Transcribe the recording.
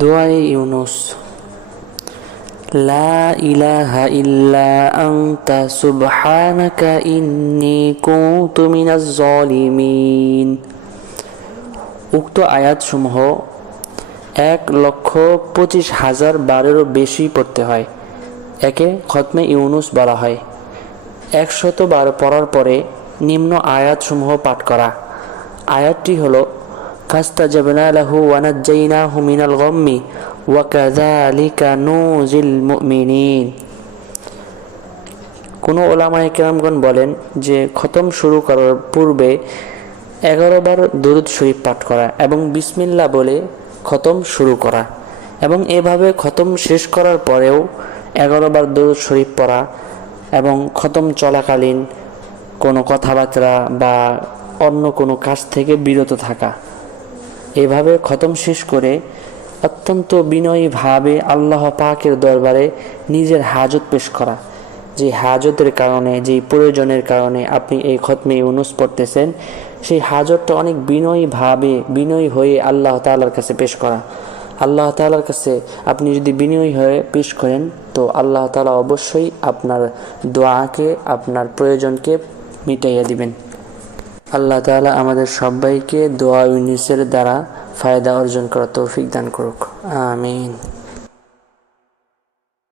দোয়ায়ে ইউনুস। লা ইলাহা ইল্লা আনতা সুবহানাকা ইন্নী কুনতু মিনাজ জালিমিন। উক্ত আয়াতসমূহ ১,২৫,০০০ বারেরও বেশি পড়তে হয়। একে খতমে ইউনুস বলা হয়। ১০০ বার পড়ার পরে নিম্ন আয়াতসমূহ পাঠ করা। আয়াতটি হল ফাস্তাজাবনা লাহু ওয়া নাজ্জাইনাহু মিনাল গাম্মি ওয়া কাযালিকা নুজিল মুমিনিন। কোনো উলামায়ে কেরামগণ বলেন যে খতম শুরু করার পূর্বে ১১ বার দরুদ শরীফ পাঠ করা এবং বিসমিল্লাহ বলে খতম শুরু করা, এবং এভাবে খতম শেষ করার পরেও ১১ বার দরুদ শরীফ পড়া এবং খতম চলাকালীন কোনো কথাবার্তা বা অন্য কোনো কাজ থেকে বিরত থাকা। এভাবে খতম শেষ করে অত্যন্ত বিনয়ীভাবে আল্লাহ পাকের দরবারে নিজের হাজত পেশ করা। যে হাজতের কারণে, যেই প্রয়োজনের কারণে আপনি এই খতমে ইউনুস পড়তেছেন, সেই হাজতটা অনেক বিনয়ী হয়ে আল্লাহ তাআলার কাছে পেশ করা। আল্লাহ তাআলার কাছে আপনি যদি বিনয়ী হয়ে পেশ করেন, তো আল্লাহ তাআলা অবশ্যই আপনার দোয়াকে, আপনার প্রয়োজনকে মিটাইয়া দিবেন। আল্লাহ তাআলা আমাদের সবাইকে দোয়া ইউনুসের দ্বারা ফায়দা অর্জন করার তৌফিক দান করুক। আমিন।